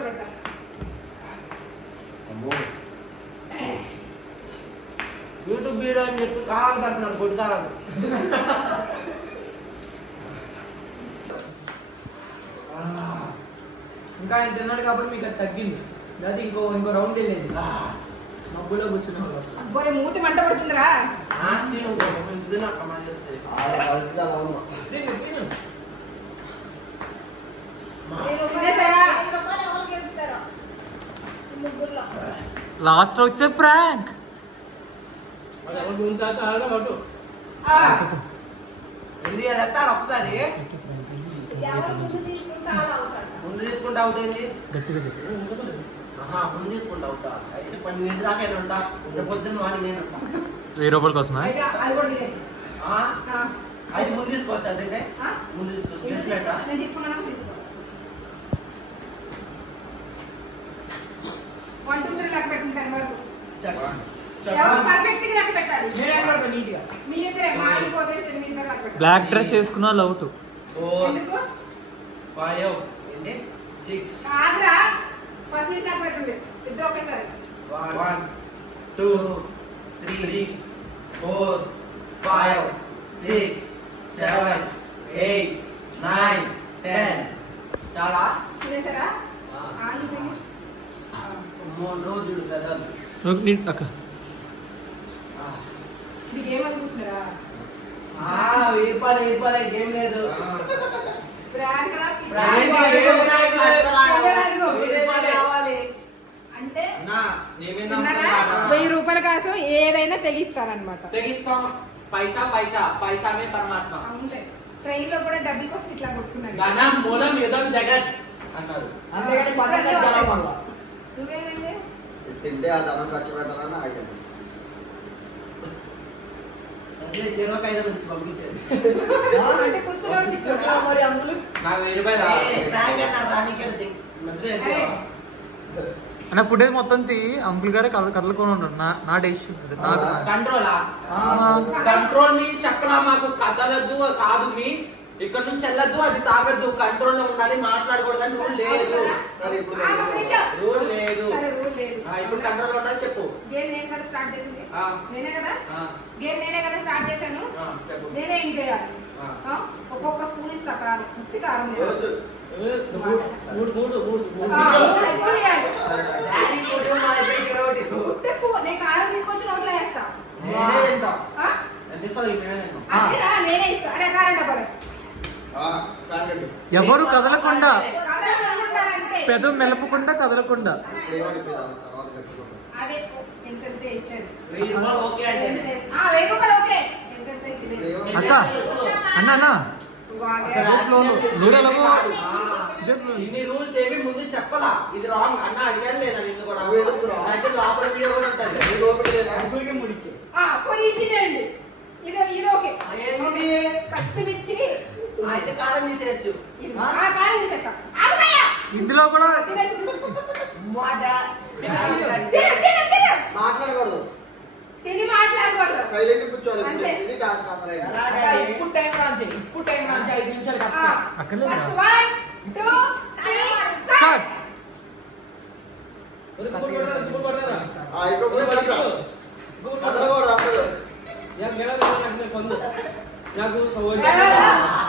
ఇంట్లో పెడతా. YouTube video అని చెప్పి కావాలి పడుతున్నాడు కొట్టుకావాలి. ఇంకా ఆయన తిన్నాడు కాబట్టి మీకు అది తగ్గింది. అది ఇంకో రౌండ్ వెళ్ళేది. మబ్బులో కూర్చున్నాడు. అబ్బోరే మూతి మంట పడుతుందిరా. లాస్ట్ లో వచ్చే ప్రాంక్ ఎందుకు ఎత్తారు ఒకసారి ముందు తీసుకుంటా అవుతుంది. గట్టిగా ముందు తీసుకుంటా అవుతా అయితే 12 దాకా నేను ఉంటా. పొద్దున్న మార్నింగ్ నేను ఉంటా. 1000 రూపాయల కోసమా? అయితే ముందు తీసుకోవచ్చు. అదంటే ముందు తీసుకోవచ్చు. బ్లాక్ డ్రెస్ వేసుకున్నా లౌట్. 5 6 ఫస్ట్ నుంచి నాకు పెట్టండి. ఇద్దరు ఒకేసారి 1 2 3 4 5 6 7 8 9 10. చాలా తినేసారా? రోజులు కదా అక్క ఇది ఏమనుకుంటున్నారా? వీపాలే గేమ్ లేదు. అంటే 1000 రూపాయల కాసు ఏదైనా తెగిస్తారనమాట. తెగిస్తాం. పైసా పైసా పైసామే పరమాత్మ. ట్రైన్ లో కూడా డబ్బుల కోసం ఇట్లా కొట్టుకున్నాడు. మూలం యుధం జగత్ అన్నారు. అంతేగాని నువ్వేమైంది తింటే ఆ ధనం ఖర్చు పెట్టాలని ఆగాను. అంటే కూర్చోబెట్టి మరి అందులో నాకు 1000 రూపాయలు అన్న ఫుడ్ మొత్తం తీ. అంకుల్ గారే కదలకొని ఉంటాడు. నా డెసిషన్ కంట్రోల్ మీన్స్ అక్కడ మాకు కదలద్దు కాదు మీన్స్ ఇక్కడ నుంచి వెళ్ళద్దు అది తాగద్దు కంట్రోల్ లో ఉండాలి మాట్లాడకూడదని రూల్ లేదు. సరే ఇప్పుడు రూల్ లేదు. ఇప్పుడు కంట్రోల్ ఉండాలి. చెప్పు. గేమ్ నేను కదా స్టార్ట్ చేసింది. నేనే కదా గేమ్ నేనే కదా స్టార్ట్ చేశాను. నేనే ఏం చేయాలి? ఒక్కొక్క స్పూన్ ఇస్తా కారం. ఉత్తి కారం నేను కారం తీసుకొచ్చి నోట్లో వేస్తా. నేనే ఇస్తా. అరే కారం డబ్బా ఎవరు కదలకుండా పెదం మెలపకుండా కదలకుండా. అదే ఎంత ఇచ్చారు? అక్క అన్న ఇన్ని రూల్స్ ఏమి ముందు చెప్పలా. ఇది రాంగ్ అన్న అడిగారు లేదా నిన్ను కూడా లోపల వీడియో కూడా ఉంటుంది. ఇది ఓకే. కష్టమిచ్చి అయితే కారం తీసేయచ్చు. ఇందులో కూడా మాట్లాడకూడదు. తిని మాట్లాడకూడదు. సైలెంట్ కూర్చోవాలి. ఇప్పుడు టైం రాంచి 5 నిమిషాలు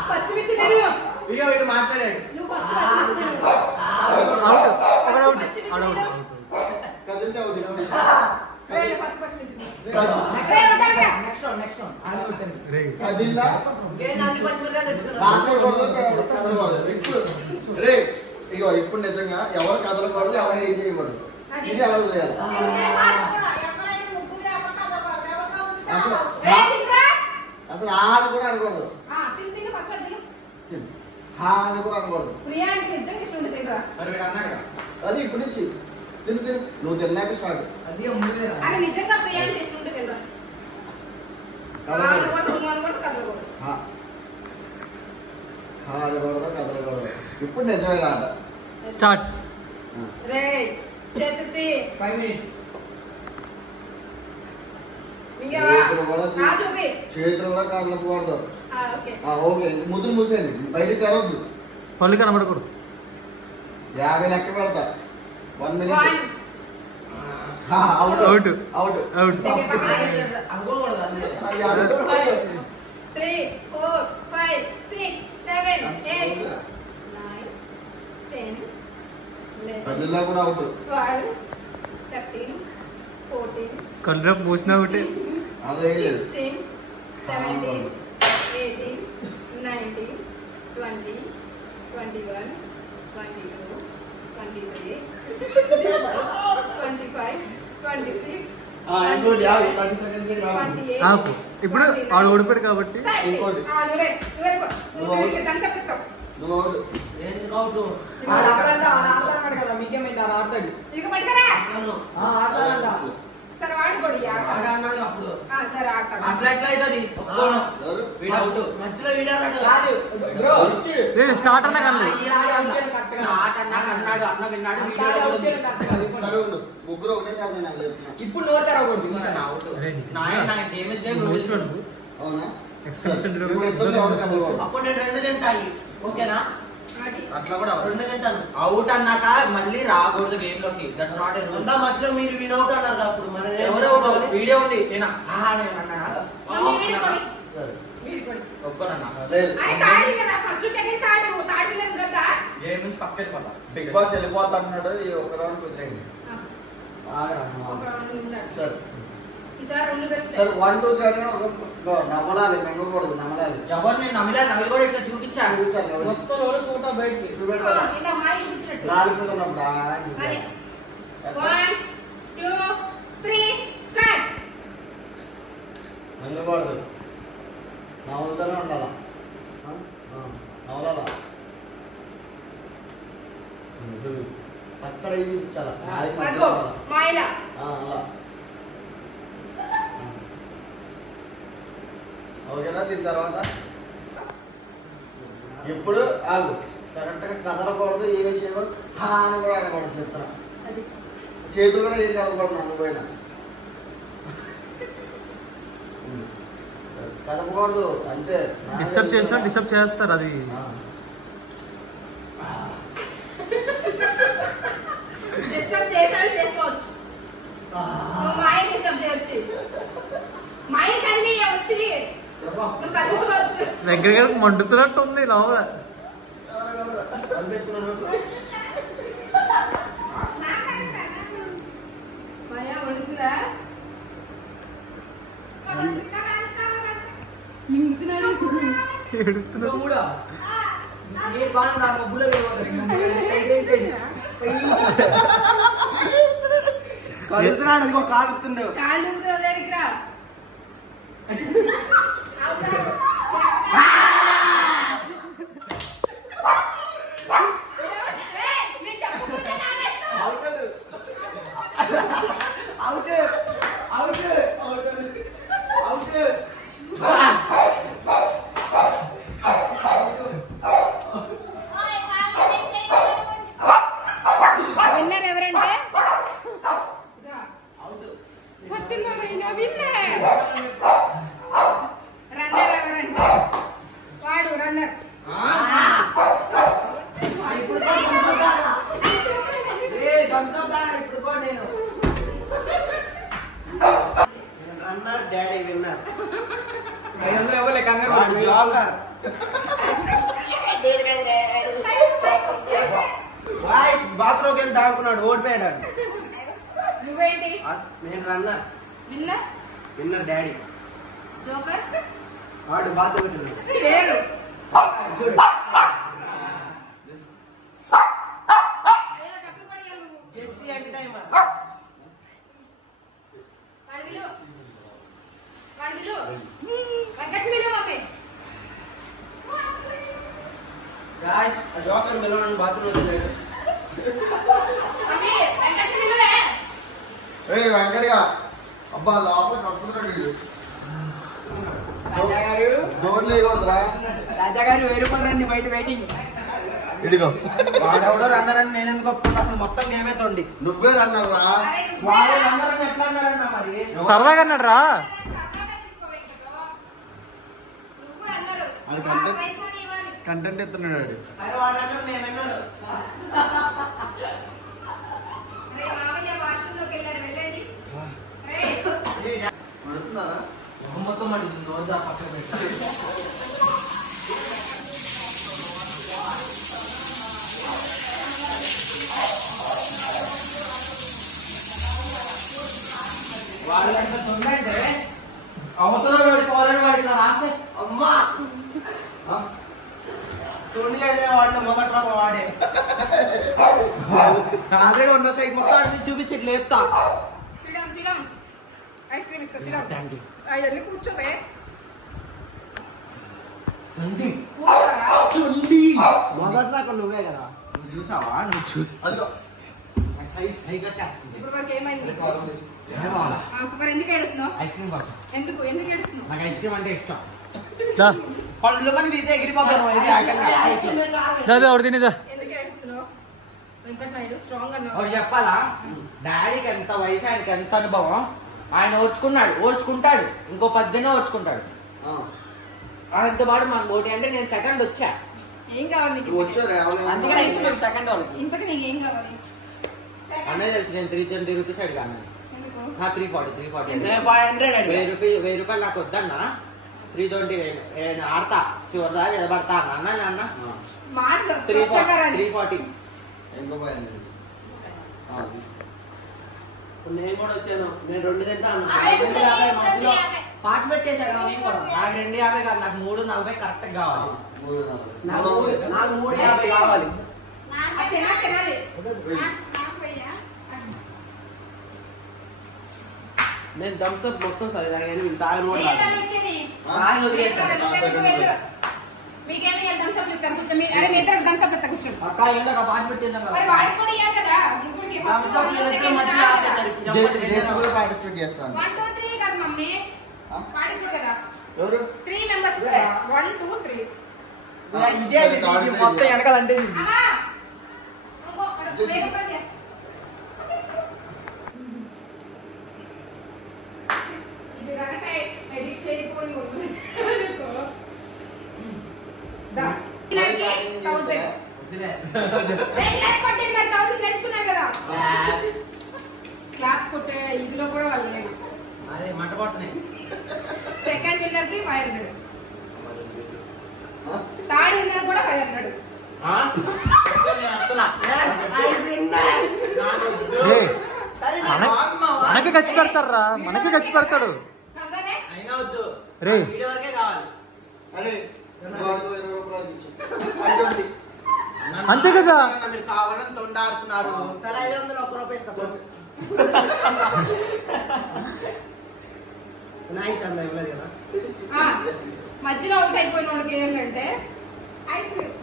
పచ్చిమిర్చి ఇక వీడు మాట్లాడాడు. ఇగో ఇప్పుడు నిజంగా ఎవరు కదలకూడదు ఎవరు ఏం చేయకూడదు. ఇది ఎవరు చేయాలి? అసలు ఆది కూడా అనకూడదు. అది కూడా అనకూడదు. అది ఇప్పుడు నుంచి తిను తిను. నువ్వు తిన్నాక స్టార్ట్. అది నిజంగా ప్రియాంక ఇష్టం కదలకూడదు. ఇప్పుడు నిజమే ఆట స్టార్ట్. 5 minutes. చేతులు కూడా కదలకూడదు. ఓకే ముద్దులు మూసేయండి. బయటికి తెరవద్దు. పళ్ళు కనబడకూడదు. 50 లెక్క పెడతా 1 మినిట్ అవుట్ అవుట్ అవుట్ 3, 4, 5, 6, 7, 8, 9, 10, 11, పదిలో కూడా అవుట్ 12, 13, 14, కళ్ళు పోసిన ఒకటి 16, 17, 18, 19, 20, 21, 22, 23, 25, 26, 28, ఆపు. ఇప్పుడు ఆడు ఓడిపోయాడు కాబట్టి ఇంకోటి. నువ్వు అవుట్ ఎందుకు అవుట్ ఇక పట్టుకరా సరే వాడుకోడు అప్పుడు సరే ఆడతాడు అట్లా ఎట్లా అవుతుంది ఒప్పుకోను. వీడు అవుట్ మధ్యలో వీడు అన్నాడు స్టార్ట్ అన్నా కానీ ఆట అన్నాక అన్నాడు అన్న విన్నాడు సరే ఉండు. ముగ్గురు ఒకటేసారి నేను చెప్తున్నా. ఇప్పుడు నోరుతారు అవునా ఎక్స్పెక్టెడ్ ఇప్పుడు ఇద్దరు ఎవరు కదలకూడదు. అప్పుడు నేను 2 తింటాయి ఓకేనా అది అట్లా కూడా 2 తింటాను అవుట్ అన్నాక మళ్ళీ రాకూడదు గేమ్ లోకి దట్స్ నాట్ ఏ రూల్ మధ్యలో మీరు వినౌట్ అన్నారు అప్పుడు మన ఎవరు అవుట్ వీడియో ఉంది నేనా నేను అన్నానా వీడుకోడు ఒప్పుకోనన్నా లేదు. అరే కార్డు ఇచ్చరా ఫస్ట్ సెకండ్ కార్డు విన్నర్ ఉండదా గేమ్ నుంచి పక్కకి వెళ్ళిపోతా బిగ్ బాస్ వెళ్ళిపోతా అంటున్నాడు. ఈ ఒక రౌండ్ కుదిరేయండి. ఒక రౌండ్ ఉన్నారు సరే ఈసారి 2 సరే దొరుకుతాయి 1 2 3 నమ్మలాలి మెంగకూడదు నమ్మలాలి ఎవరు నేను నమిలి కూడా ఇట్లా చూపించాను చూపెడతా ఇంత అమ్మాయి చూపించినట్టు లాలిపోతున్నప్పుడు అదే 1 2 3 స్టార్ట్ మెంగకూడదు నవ్వుతూనే ఉండాలా నవ్వాలా పచ్చడి చూపించాలా అదిగో మాయిలా అలా ఓకేనా. దీని తర్వాత ఇప్పుడు ఆగు కరెక్ట్గా కదలకూడదు ఏమి చేయకూడదు అని కూడా అనకూడదు చెప్తాను. అది చేతులు కూడా ఏం కదలకూడదు నన్ను పోయినా కదలకూడదు అంతే. డిస్టర్బ్ చేసినా డిస్టర్బ్ చేస్తారు అది డిస్టర్బ్ చేసాడు చేసుకోవచ్చు నువ్వు మాయ డిస్టర్బ్ చేయొచ్చు మాయ కదిలి వచ్చి నువ్వు కదిలించుకోవచ్చు దగ్గర మండుతున్నట్టు ఉంది లోపల మాయ వణుకురా ఏడుస్తున్నాడు కలుగుతున్నాడు ఇదిగో కాలుతుండే కాళ్ళు ఊపుతున్న దగ్గరికి రా విన్నర్ ఎవరంటే సత్యనారాయణ విన్నర్ రన్నర్ ఎవరంటే వాడు రన్నర్ రన్నర్ డాడీ విన్నర్ 500 ఇవ్వలే కంగారు జాకర్ బాత్రూమ్కి వెళ్ళి దాక్కున్నాడు ఓడిపోయాడు నువ్వేంటి నేను runner winner winner daddy joker వాడు బాత్రూమ్ వెళ్ళి పేరు చూడు అయ్యో డబ్బులు పడియా నువ్వు జెస్సీ ఎంటర్టైనర్ వాడు విలు వెంకట్ విలు మమ్మీ గాయ్స్ ఆ జోకర్ మెలోన్ బాత్రూమ్ వెళ్ళాడు మమ్మీ వెంకట్ విలువే వెంకటగా అబ్బా లోపల కట్టుకుంటాడు. డోర్లు వేయకూడదురా. రాజాగారు 1000 రూపాయలు రండి బయట వెయిటింగ్. ఇదిగో వాడెవడో రన్నర్ అని నేను ఎందుకు ఒప్పుకున్నా? అసలు మొత్తం గేమే తోండి. నువ్వే రన్నర్ రా. వాడు రన్నర్ అని ఎట్లా అన్నారన్నా మరి? సరదాగా అన్నాడు రా. అది కంటెంట్ ఎత్తున్నాడు వాడు. అరే వాడు నేను అరే మామయ్య వాష్రూమ్లోకి వెళ్ళారు, వెళ్ళండి. మడుతున్నారా? మొహమ్మతో మడిచింది రోజు ఆ పక్కన పెట్టి వాడు ఎంత తొందంటే అవతల వాడి వాడి ఇట్లా రాసే అమ్మా తొండిగడ్డ వాడిన మొదట వాడే ఆల్రెడీ ఉన్న సైడ్ మొత్తం అన్ని చూపించి ఇట్లా లేపుతా. ఐస్ క్రీమ్ ఇస్తా, థ్యాంక్ యూ. వెళ్ళి కూర్చోవే. మొదట నాకు నువ్వే కదా నువ్వు చూసావా? నువ్వు అదిగో. సైగా చేస్తుంది. ఇప్పుడు వరకు ఏమైంది? కారం తీసి. మరి ఎందుకు ఏడుస్తున్నావు? ఐస్ క్రీమ్ కోసం. ఎందుకు ఎందుకు ఏడుస్తున్నావు? నాకు ఐస్ క్రీమ్ అంటే ఇష్టం. దా పళ్ళు కానీ మీదే ఎగిరిపోతాను. అదే ఒకటి తినేదా. ఎందుకు ఏడుస్తున్నావు? వెంకట నాయుడు స్ట్రాంగ్ ఒకటి అన్నావు. చెప్పాలా, డాడీకి ఎంత వయసు, ఆయనకి ఎంత అనుభవం. ఆయన ఓర్చుకుంటాడు, ఇంకో 10 దినం ఓర్చుకుంటాడు. ఆయనతో పాటు మాకు పోటీ అంటే నేను సెకండ్ వచ్చా. ఏం కావాలి నీకు? నువ్వు వచ్చారా? అందుకనే ఇష్టం సెకండ్ వాళ్ళకి ఇంతకు నీకు ఏం కావాలి? అన్నది తెలిసి నేను 320 రూపీస్ అడిగాను. ఎందుకు? 340 నేను 500 1000 రూపాయలు నాకు వద్దన్నా. 320 నేను ఆడతా చివరిదా నిలబడతా అన్న అన్న మాట స్పష్టంగా రండి. 340. ఎంతో పోయింది. తీసుకో. నేను కూడా వచ్చాను. నేను 2 తింటాను. అరే, 250 పార్టిసిపేట్ చేశాను నేను కూడా. నాకు 250 కాదు, నాకు 340 కరెక్ట్ కావాలి. 340. నాకు 350 కావాలి. తినాలి. నేను థమ్స్ అప్ మొత్తం సరే వీళ్ళు తాగను కూడా ఏ తాగను. కాదు ఇచ్చేది? కానీ వదిలేసాను. మీకేమి థమ్స్ అప్ ఇస్తాను కూర్చో. అరే మీ ఇద్దరు థమ్స్ అప్ ఇస్తా కూర్చో. అక్క ఏంటో పార్టిసిపేట్ చేశాను మరి కదా. వాడికి కూడా ఇవ్వాలి కదా. ముగ్గురికి ఫస్ట్ థమ్స్ అప్ వీళ్ళిద్దరి మధ్యలో ఆపేశారు. జేసీ కూడా పార్టిసిపేట్ చేస్తాను. 1 2 3 కదా మమ్మీ. వాడికి కూడా కదా. ఎవరు? 3 మెంబర్స్ 1 2 3. ఇదే ఇది మొత్తం వెనకాల అంటే అమ్మా ఇంకో వేగం పని చేయి. ఇది కనుక ఎడిట్ చేయకపోయి దా ఇలాంటి 1000 క్లాస్ కొట్టింది మరి 1000 తెచ్చుకున్నారు కదా. క్లాస్ కొట్టే ఇదిలో కూడా వాళ్ళు లేరు. అరే మంట పడుతున్నాయి. సెకండ్ విన్నర్ కి 500, థర్డ్ విన్నర్ కూడా 500. మనకి ఖర్చు పెడతారా, మనకి ఖర్చు పెడతాడు. నంబరే అయినా వద్దు, రే. వీడియో వరకే కావాలి. అరే వాడికి 20 రూపాయలు ఇచ్చు. 520. అంతే కదా. మీరు కావాలని తొండాడుతున్నారు. సరే 500 1 రూపాయి ఇస్తా. నాయి చందా ఇవ్వలేదు కదా. మధ్యలో అవుట్ అయిపోయిన వాడికి ఏంటంటే ఐస్ క్రీమ్.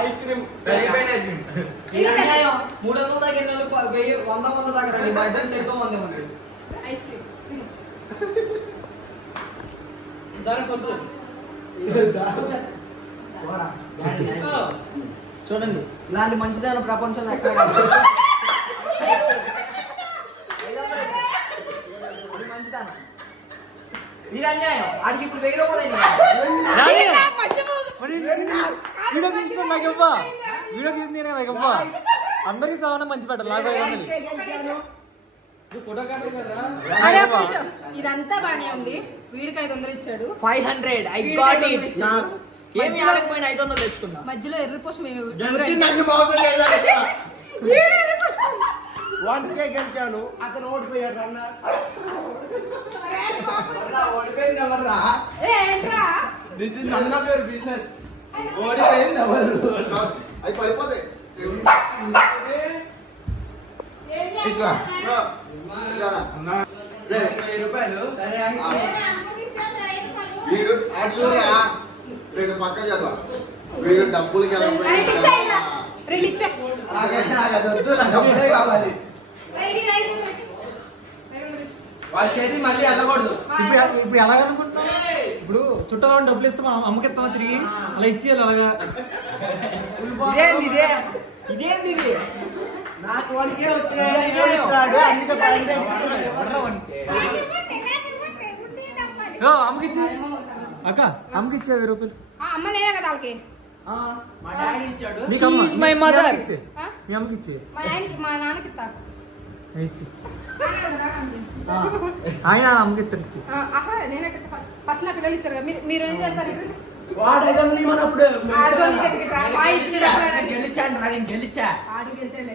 ఐస్ క్రీమ్ పెరిగిపోయిన ఐస్ క్రీమ్. ఇది అన్యాయం. 300 దాకా 1000 100 దాకా రండి. మా ఇద్దరు చేద్దాం ఉంది మనకి. ఐస్ క్రీమ్ తిను. చూడండి ఇలాంటి మంచిదైన ప్రపంచంలో ఎక్కడ కాదు. ఇది మంచిదనం. ఇది అన్యాయం. ఆడికి ఇప్పుడు 1000 రూపాయలు వీడియో తీసిన నాకు ఇవ్వ, వీడియో తీసిన నాకు ఇవ్వ. అందరికి సమానం మంచి పెట్టాలి. నాకు 500. అరే ఒక నిమిషం. ఇదంతా బానే ఉంది. వీడికి 500 ఇచ్చాడు. 500. I got it. నాకు ఏమి ఆడకపోయినా 500 తెచ్చుకున్నా. మధ్యలో ఎర్ర పోస్ట్ మేము నన్ను మోసం చేయాలి. 1K గెలిచాను. అతను ఓడిపోయాడు అన్నారు. ఓడిపోయింది ఎవర్రా? ఏంట్రా this is none of your business. ఓడిపోయింది ఎవరు? అవి పడిపోతాయి. ఇట్లా. రే, 1000 రూపాయలు. సరే వీడు యాక్చువల్గా వీడు పక్క చదవ. వీడు డబ్బులకి ఎలా రెండు ఇచ్చేయండి. రెండు ఇచ్చే అది వద్దు, నాకు డబ్బులే కావాలి. వాళ్ళ చేతి మళ్ళీ వెళ్ళకూడదు. ఇప్పుడు ఎలాగనుకుంటున్నా, ఇప్పుడు చుట్టాలు డబ్బులు ఇస్తే మనం అమ్మకి ఇస్తామా తిరిగి, అలా ఇచ్చేయాలి. అలాగా ఇదేంది ఇది? నాకు 1K వచ్చినాడు. అందుకే 500 అమ్మకి ఇచ్చి, అక్క అమ్మకి ఇచ్చే 1000 రూపాయలు. అమ్మ నేనే కదా వాళ్ళకి మా డాడీ ఇచ్చాడు. నీకు అమ్మ, She is my mother. ఇచ్చే. ఆ? మీ అమ్మకి ఇచ్చే. మా నాన్నకి ఇస్తా. ఇచ్చి ఆయన కదా అంతే. ఆయన అమ్మకి ఇద్దరు ఇచ్చి. ఆహా నేనంటే ఫస్ట్ నా పిల్లలు ఇచ్చారు కదా మీరు ఏం చేస్తారు? వాడు 500 ఇవ్వనప్పుడు గెలిచాను రా, నేను గెలిచా. ఆడికి గెలిచాడులే.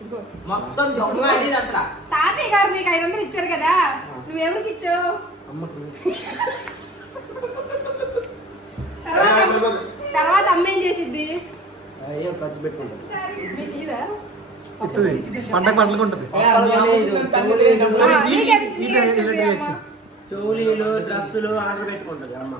ఇదిగో. మొత్తం దొంగ అనేది అసలు. తాతయ్య గారు నీకు 500 ఇచ్చారు కదా నువ్వెవరికి ఇచ్చావు? తర్వాత అమ్మ ఏం చేసిద్ది? ఏం ఖర్చు పెట్టుకుంటాం. నీకు ఇదా? ఇస్తుంది పంటకు పంటలకు ఉంటుంది. చౌలీలు డ్రెస్సులు ఆర్డర్ పెట్టుకుంటది అమ్మ.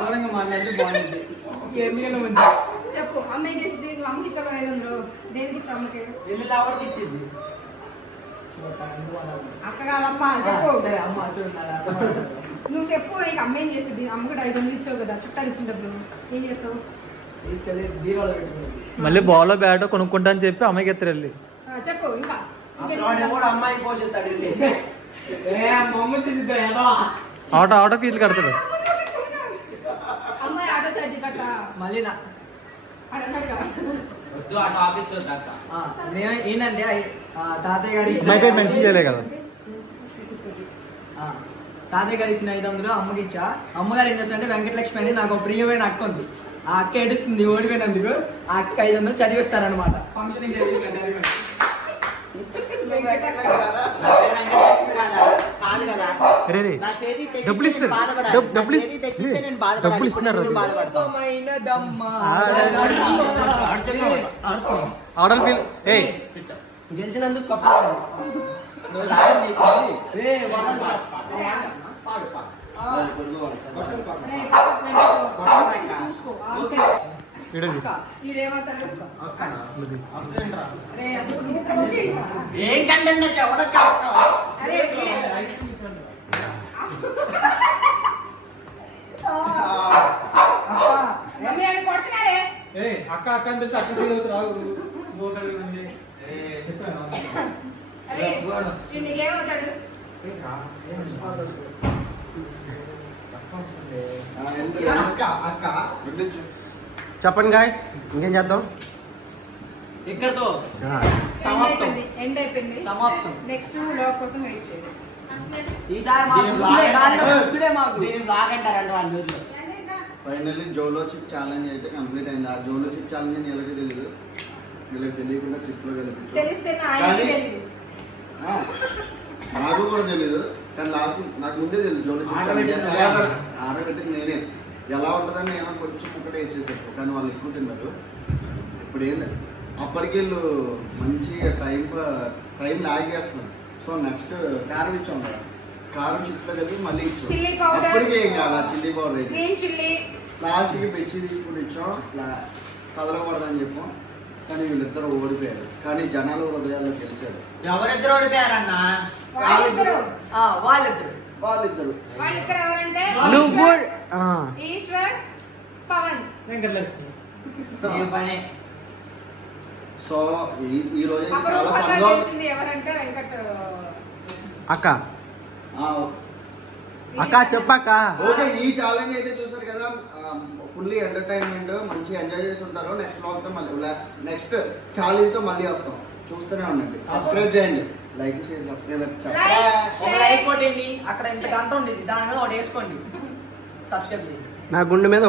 దూరంగా మాట్లాడితే బాగుంటుంది. ఎందుకన్నా ఉంది చెప్పు అమ్మ ఏం చేసింది? నువ్వు అమ్మకి ఇచ్చావు 500 దేనికి ఇచ్చావు అమ్మకి? ఇల్లు ఎవరికి ఇచ్చింది? అక్క కాదమ్మా చెప్పు. సరే అమ్మ చూడాలి. నువ్వు చెప్పు నీకు అమ్మ ఏం చేసింది? అమ్మ కూడా 500 ఇచ్చావు కదా చుట్టాలు ఇచ్చిన డబ్బులు ఏం చేస్తావు? తీసుకెళ్ళి దీవాలు పెట్టుకుంటుంది. మళ్ళీ బాల్ బ్యాట్ కొనుక్కుంటా అని చెప్పి అమ్మాయికి ఎత్తారు వెళ్ళి. చెప్పు ఇంకా అసలు వాడు కూడా అమ్మాయి పోషిస్తాడు వెళ్ళి. మమ్మ చూసిద్దా ఏదో ఆటో ఫీజులు కడతాడు. అమ్మాయి ఆటో ఛార్జీ కట్ట మళ్ళీ నా అన్నాడు కదా. వద్దు ఆ టాపిక్స్ వచ్చాక. ఏంటంటే తాతయ్య గారు అమ్మాయి పేరు మెన్షన్ చేయలే కదా. తాతయ్య గారు ఇచ్చిన 500 అమ్మకి ఇచ్చా. అమ్మగారు ఏం చేస్తారంటే వెంకటలక్ష్మి అని నాకు ఒక ప్రియమైన అక్క ఉంది. ఆ అక్క ఏడుస్తుంది ఓడిపోయినందుకు. ఆ అక్క 500 చదివిస్తారనమాట. ఫంక్షన్ కాదు కదా. రే నా చేతి డబ్బులు ఇస్తారు. డబ్బులు ఇస్తున్నారు. ఆడల్ ఫీల్ ఏ గెలిచినందుకు కప్పు ఏం కంటే అక్క అక్క అని పిలిస్తే అక్క రాదు. నీకేమవుతాడు? చెప్పండి గాయస్ ఇంకేం చేద్దాం? ఇక్కడతో సమాప్తం. ఎండ్ అయిపోయింది. సమాప్తం. నెక్స్ట్ వ్లాగ్ కోసం వెయిట్ చేయండి. ఈసారి మాకు దీని బ్లాగ్ అంటారండి వాళ్ళ ఊర్లో. ఫైనల్లీ జోలో చిప్ ఛాలెంజ్ అయితే కంప్లీట్ అయింది. ఆ జోలో చిప్ ఛాలెంజ్ వీళ్ళకి తెలియదు, వీళ్ళకి తెలియకుండా చిప్స్ లో కనిపించు. తెలిస్తే నా ఆయనకి తెలీదు. నాకు కూడా తెలీదు కానీ లాస్ట్ నాకు ముందే తెలియదు జోలో చిప్ ఛాలెంజ్. ఆరబెట్టింది నేనే. ఎలా ఉంటుందని నేను కొంచెం ఒకటే వేసేసాను కానీ వాళ్ళు ఎక్కువ తిన్నారు. ఇప్పుడు ఏంటంటే అప్పటికి వీళ్ళు మంచిగా టైం లాగ్ చేస్తున్నారు. సో నెక్స్ట్ కారం ఇచ్చాం కదా, కారం చిప్స్లో కలిపి మళ్ళీ ఇచ్చాం. చిల్లీ పౌడర్ అప్పటికి ఏం కాదు, చిల్లీ పౌడర్ అయితే గ్రీన్ చిల్లీ లాస్ట్కి పెంచి తీసుకుని ఇచ్చాం. కదలకూడదని చెప్పాం కానీ వీళ్ళిద్దరు ఓడిపోయారు. కానీ జనాలు హృదయాల్లో గెలిచారు. ఎవరిద్దరు ఓడిపోయారన్నా? వాళ్ళిద్దరు వాళ్ళిద్దరు ఎవరంటే నువ్వు ఈశ్వర్ పవన్. పనే సో ఈ రోజు అప్పుడు చాలా పక్కన ఫన్ గా తెలిసింది ఎవరంటే వెంకట్. అక్క ఆ, అక్క చెప్పక్క. ఓకే ఈ ఛాలెంజ్ అయితే చూసారు కదా, ఫుల్లీ ఎంటర్టైన్మెంట్ మంచి ఎంజాయ్ చేసి ఉంటారు. నెక్స్ట్ బ్లాగ్ తో మళ్ళీ నెక్స్ట్ ఛాలెంజ్ తో మళ్ళీ వస్తాం. చూస్తూనే ఉండండి, సబ్స్క్రైబ్ చేయండి, లైక్ చేసి సబ్స్క్రైబ్ ఒక లైక్ కొట్టండి. అక్కడ ఇంత గంట ఉండేది దాని మీద ఒకటి వేసుకోండి. సబ్స్క్రైబ్ చేయండి. నా గుండె మీద